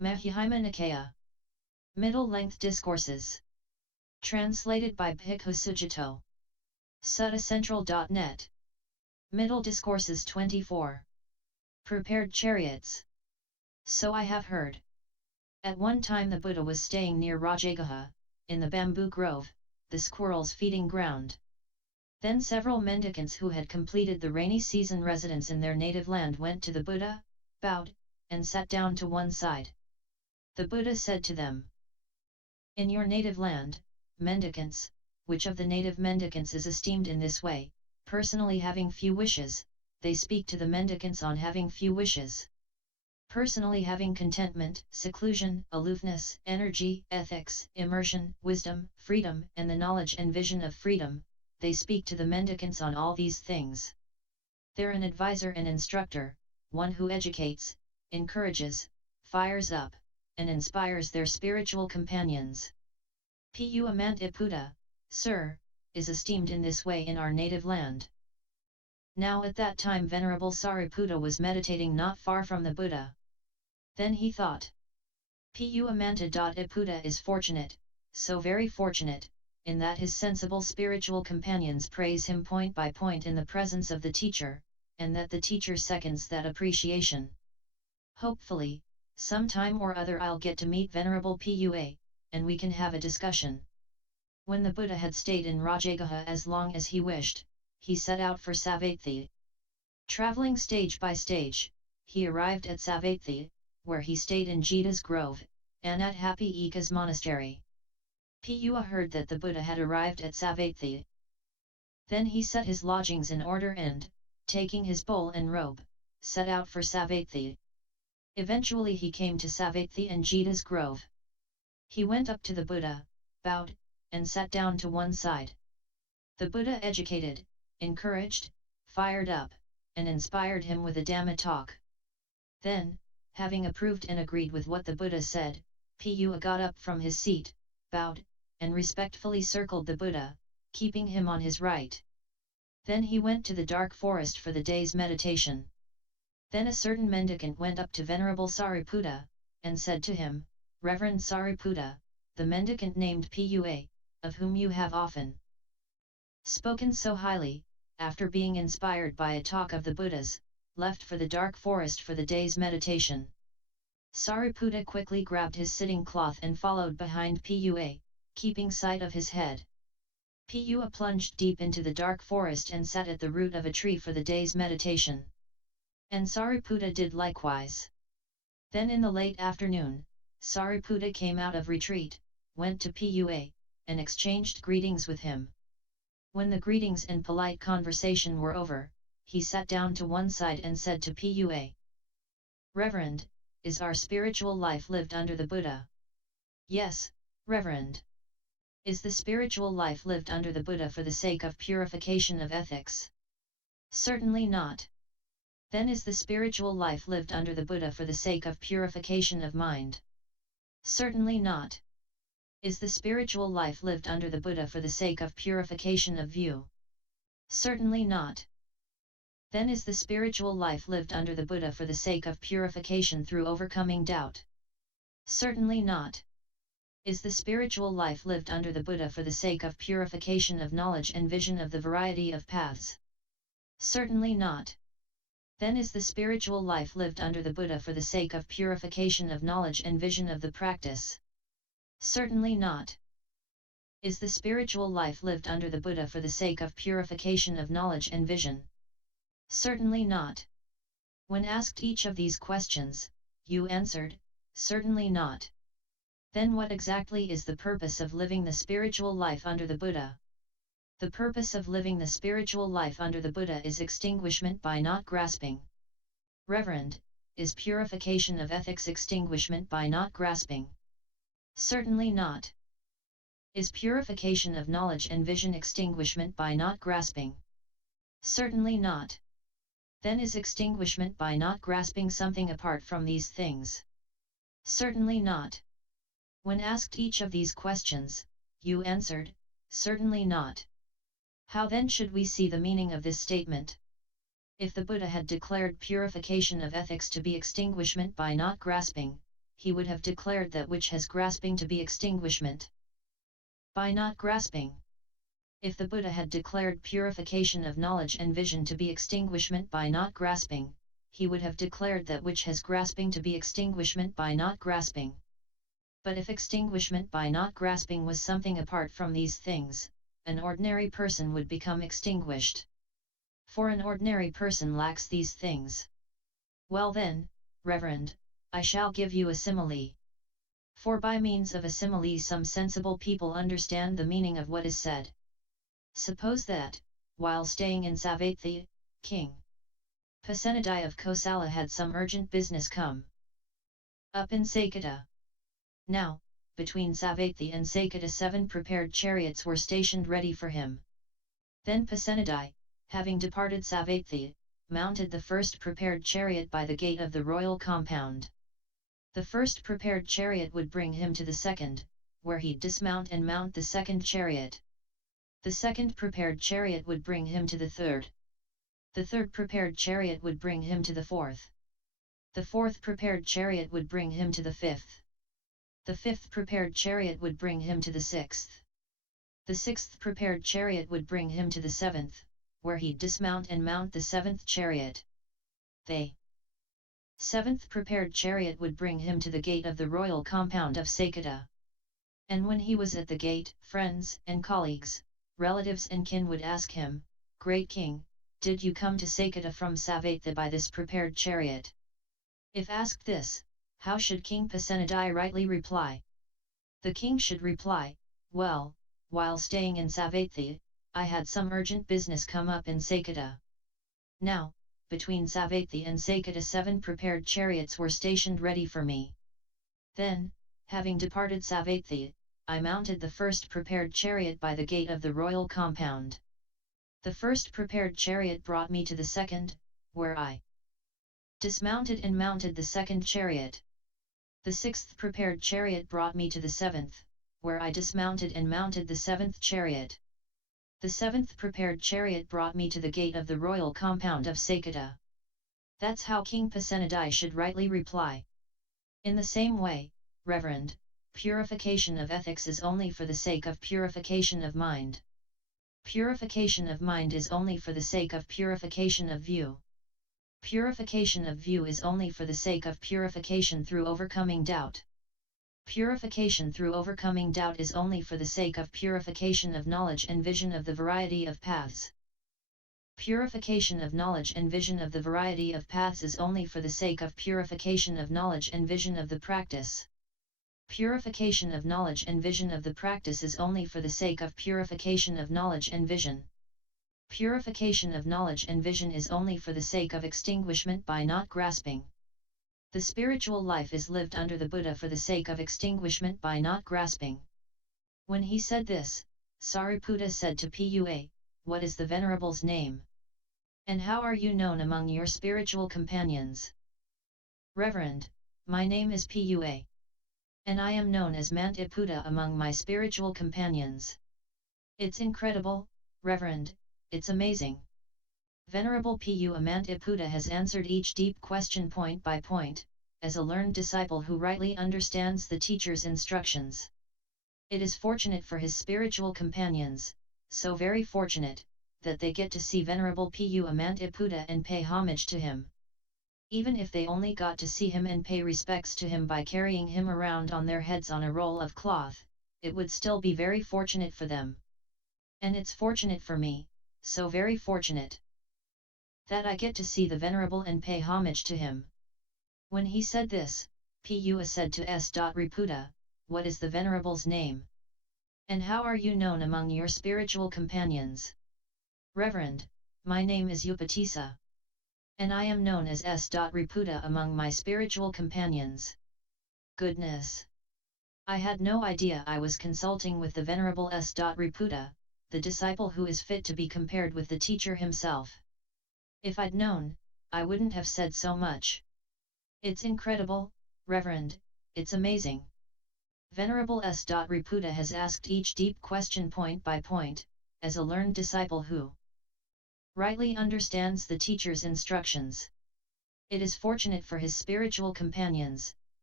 Majjhima Nikaya. Middle-length discourses. Translated by Bhikkhu Sujato. Suttacentral.net. Middle Discourses 24. Prepared Chariots. So I have heard. At one time the Buddha was staying near Rajagaha, in the bamboo grove, the squirrels' feeding ground. Then several mendicants who had completed the rainy season residence in their native land went to the Buddha, bowed, and sat down to one side. The Buddha said to them, "In your native land, mendicants, which of the native mendicants is esteemed in this way, personally having few wishes, they speak to the mendicants on having few wishes. Personally having contentment, seclusion, aloofness, energy, ethics, immersion, wisdom, freedom, and the knowledge and vision of freedom, they speak to the mendicants on all these things. They're an advisor and instructor, one who educates, encourages, fires up, and inspires their spiritual companions. Pu sir, is esteemed in this way in our native land." Now at that time Venerable Sariputta was meditating not far from the Buddha. Then he thought, Pu is fortunate, so very fortunate, in that his sensible spiritual companions praise him point by point in the presence of the teacher, and that the teacher seconds that appreciation. Hopefully, some time or other I'll get to meet Venerable Pua, and we can have a discussion. When the Buddha had stayed in Rajagaha as long as he wished, he set out for Savatthi. Traveling stage by stage, he arrived at Savatthi, where he stayed in Jita's grove, and at Happy Eka's monastery. Pua heard that the Buddha had arrived at Savatthi. Then he set his lodgings in order and, taking his bowl and robe, set out for Savatthi. Eventually he came to Savatthi and Jita's grove. He went up to the Buddha, bowed, and sat down to one side. The Buddha educated, encouraged, fired up, and inspired him with a Dhamma talk. Then, having approved and agreed with what the Buddha said, Pua got up from his seat, bowed, and respectfully circled the Buddha, keeping him on his right. Then he went to the dark forest for the day's meditation. Then a certain mendicant went up to Venerable Sariputta, and said to him, "Reverend Sariputta, the mendicant named Pua, of whom you have often spoken so highly, after being inspired by a talk of the Buddha's, left for the dark forest for the day's meditation." Sariputta quickly grabbed his sitting cloth and followed behind Pua, keeping sight of his head. Pua plunged deep into the dark forest and sat at the root of a tree for the day's meditation. And Sariputta did likewise. Then in the late afternoon, Sariputta came out of retreat, went to Pua, and exchanged greetings with him. When the greetings and polite conversation were over, he sat down to one side and said to Pua, "Reverend, is our spiritual life lived under the Buddha?" "Yes, Reverend." "Is the spiritual life lived under the Buddha for the sake of purification of ethics?" "Certainly not." "Then is the spiritual life lived under the Buddha for the sake of purification of mind?" "Certainly not." "Is the spiritual life lived under the Buddha for the sake of purification of view?" "Certainly not." "Then is the spiritual life lived under the Buddha for the sake of purification through overcoming doubt?" "Certainly not." "Is the spiritual life lived under the Buddha for the sake of purification of knowledge and vision of the variety of paths?" "Certainly not." "Then is the spiritual life lived under the Buddha for the sake of purification of knowledge and vision of the practice?" "Certainly not." "Is the spiritual life lived under the Buddha for the sake of purification of knowledge and vision?" "Certainly not." When asked each of these questions, you answered, "Certainly not." Then what exactly is the purpose of living the spiritual life under the Buddha? The purpose of living the spiritual life under the Buddha is extinguishment by not grasping. Reverend, is purification of ethics extinguishment by not grasping? Certainly not. Is purification of knowledge and vision extinguishment by not grasping? Certainly not. Then is extinguishment by not grasping something apart from these things? Certainly not. When asked each of these questions, you answered, certainly not. How then should we see the meaning of this statement? If the Buddha had declared purification of ethics to be extinguishment by not grasping, he would have declared that which has grasping to be extinguishment. By not grasping. If the Buddha had declared purification of knowledge and vision to be extinguishment by not grasping, he would have declared that which has grasping to be extinguishment by not grasping. But if extinguishment by not grasping was something apart from these things, an ordinary person would become extinguished. For an ordinary person lacks these things. Well then, Reverend, I shall give you a simile. For by means of a simile some sensible people understand the meaning of what is said. Suppose that, while staying in Savatthi, King Pasenadi of Kosala had some urgent business come up in Saketa. Now, between Savatthi and Saketa 7 prepared chariots were stationed ready for him. Then Pasenadi, having departed Savatthi, mounted the first prepared chariot by the gate of the royal compound. The first prepared chariot would bring him to the second, where he'd dismount and mount the second chariot. The second prepared chariot would bring him to the third. The third prepared chariot would bring him to the fourth. The fourth prepared chariot would bring him to the fifth. The fifth prepared chariot would bring him to the sixth. The sixth prepared chariot would bring him to the seventh, where he'd dismount and mount the seventh chariot. The seventh prepared chariot would bring him to the gate of the royal compound of Saketa. And when he was at the gate, friends and colleagues, relatives and kin would ask him, "Great King, did you come to Saketa from Savatthi by this prepared chariot?" If asked this, how should King Pasenadi rightly reply? The king should reply, "Well, while staying in Savatthi, I had some urgent business come up in Saketa. Now, between Savatthi and Saketa 7 prepared chariots were stationed ready for me. Then, having departed Savatthi, I mounted the first prepared chariot by the gate of the royal compound. The first prepared chariot brought me to the second, where I dismounted and mounted the second chariot. The sixth prepared chariot brought me to the seventh, where I dismounted and mounted the seventh chariot. The seventh prepared chariot brought me to the gate of the royal compound of Saketa." That's how King Pasenadi should rightly reply. In the same way, Reverend, purification of ethics is only for the sake of purification of mind. Purification of mind is only for the sake of purification of view. Purification of view is only for the sake of purification through overcoming doubt. Purification through overcoming doubt is only for the sake of purification of knowledge and vision of the variety of paths. Purification of knowledge and vision of the variety of paths is only for the sake of purification of knowledge and vision of the practice. Purification of knowledge and vision of the practice is only for the sake of purification of knowledge and vision. Purification of knowledge and vision is only for the sake of extinguishment by not grasping. The spiritual life is lived under the Buddha for the sake of extinguishment by not grasping. When he said this, Sariputta said to Pua, "What is the Venerable's name? And how are you known among your spiritual companions?" "Reverend, my name is Pua. And I am known as Mantiputa among my spiritual companions." "It's incredible, Reverend, it's amazing." Venerable Pu Mantiputa has answered each deep question point by point, as a learned disciple who rightly understands the teacher's instructions. It is fortunate for his spiritual companions, so very fortunate, that they get to see Venerable Pu Mantiputa and pay homage to him. Even if they only got to see him and pay respects to him by carrying him around on their heads on a roll of cloth, it would still be very fortunate for them. And it's fortunate for me, so very fortunate, that I get to see the Venerable and pay homage to him. When he said this, Pua said to Riputa, "What is the Venerable's name? And how are you known among your spiritual companions?" "Reverend, my name is Upatissa. And I am known as Riputa among my spiritual companions." Goodness! I had no idea I was consulting with the Venerable Riputa, the disciple who is fit to be compared with the teacher himself. If I'd known, I wouldn't have said so much. It's incredible, Reverend, it's amazing. Venerable Riputa has asked each deep question point by point, as a learned disciple who rightly understands the teacher's instructions. It is fortunate for his spiritual companions,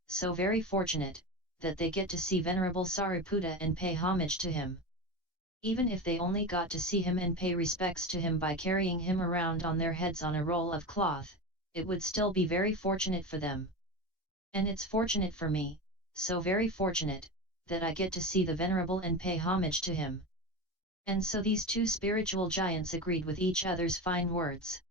so very fortunate, that they get to see Venerable Sariputta and pay homage to him. Even if they only got to see him and pay respects to him by carrying him around on their heads on a roll of cloth, it would still be very fortunate for them. And it's fortunate for me, so very fortunate, that I get to see the Venerable and pay homage to him. And so these two spiritual giants agreed with each other's fine words.